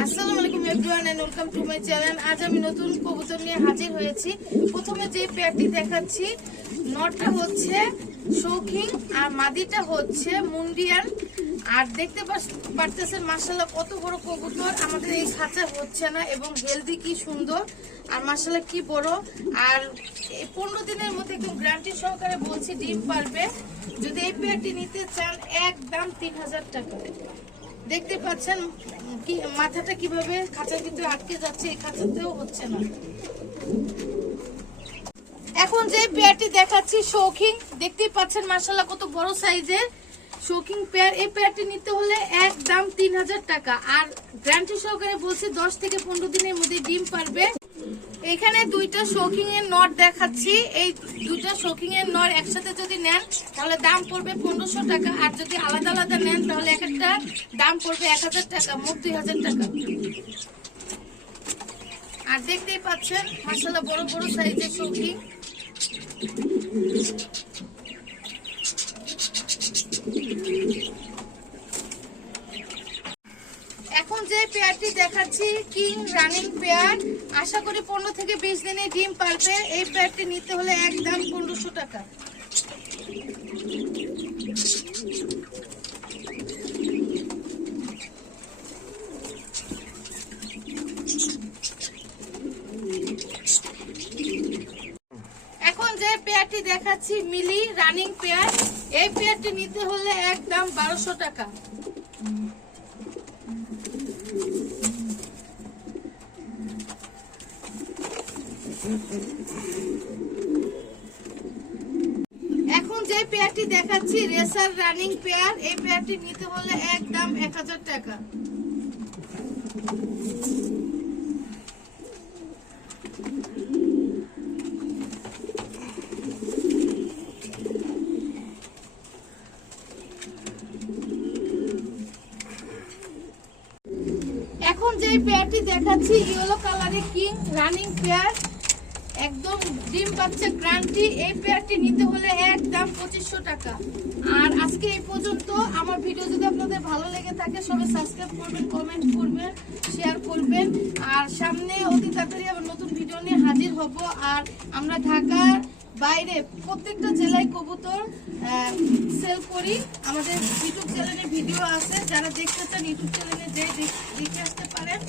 আসসালামু আলাইকুম everyone and welcome to my channel আজ আমি নতুন কবুতর নিয়ে হাজির হয়েছি। প্রথমে যে পেয়ারটি দেখাচ্ছি, নটটা হচ্ছে শৌখিন আর মাদিটা হচ্ছে মুন্ডিয়ান। আর দেখতে পারতেছেন মার্শাল্লাহ কত বড় কবুতর। আমাদের এই খাঁচা হচ্ছে না এবং হেলদি কি সুন্দর। আর মার্শাল্লাহ কি বড়। আর পনেরো দিনের মধ্যে একদম গ্যারান্টি সহকারে বলছি, ডিম পারবে। যদি এই পেয়ারটি নিতে চান, একদম তিন হাজার টাকা। দেখতে পাচ্ছেন কি মাথাটা কীভাবে খাঁচার ভিতরে আটকে যাচ্ছে, এই খাঁচাতেও হচ্ছে না। এখন যে পেয়ারটি দেখাচ্ছি, শৌখিন, দেখতেই পাচ্ছেন মার্শাল্লাহ কত বড় সাইজের শৌখিন পেয়ার। এই পেয়ারটি নিতে হলে এক দাম তিন হাজার টাকা। আর গ্যারান্টি সহকারে বলছি, দশ থেকে পনেরো দিনের মধ্যে ডিম পারবে। এখানে দুইটা শৌখিং এর নট দেখাচ্ছি। এই দুইটা শৌখিং এর নট একসাথে যদি নেন, তাহলে দাম পড়বে পনেরোশো টাকা। আর যদি আলাদা আলাদা নেন, তাহলে এক একটা দাম পড়বে এক হাজার টাকা, মোট দুই হাজার টাকা। আর দেখতেই পাচ্ছেন মাসালা বড় বড় সাইজের শৌখিন এখন যে পেয়ারটি দেখাচ্ছি, কিং রানিং পেয়ার। আশা করি পনেরো থেকে বিশ দিনে ডিম পারবে। এই পেয়ারটি নিতে হলে একদম পনেরোশো টাকা। যে দেখাচ্ছি, মিলি রানিং পেয়ার, এই পেয়ারটি নিতে হলে একদম বারোশো টাকা। এখন যে পেয়ারটি দেখাচ্ছি রেসার রানিং পেয়ার এই পেয়ারটি নিতে হলে একদম এক হাজার টাকা। এখন যে পেয়ারটি দেখাচ্ছি, ইয়েলো কালারের কিং রানিং পেয়ার একদম ডিম পাচ্ছে গ্রান্টি এই পেয়ারটি নিতে হলে একদম পঁচিশশো টাকা। আর আজকে এই পর্যন্ত আমার ভিডিও যদি আপনাদের ভালো লেগে থাকে, সবাই সাবস্ক্রাইব করবেন কমেন্ট করবেন শেয়ার করবেন। আর সামনে অতি তাড়াতাড়ি আবার নতুন ভিডিও নিয়ে হাজির হব। আর আমরা ঢাকার বাইরে প্রত্যেকটা জেলায় কবুতর সেল করি। আমাদের ইউটিউব চ্যানেলে ভিডিও আছে। যারা দেখতে চান ইউটিউব চ্যানেলে যে দেখে আসতে পারেন।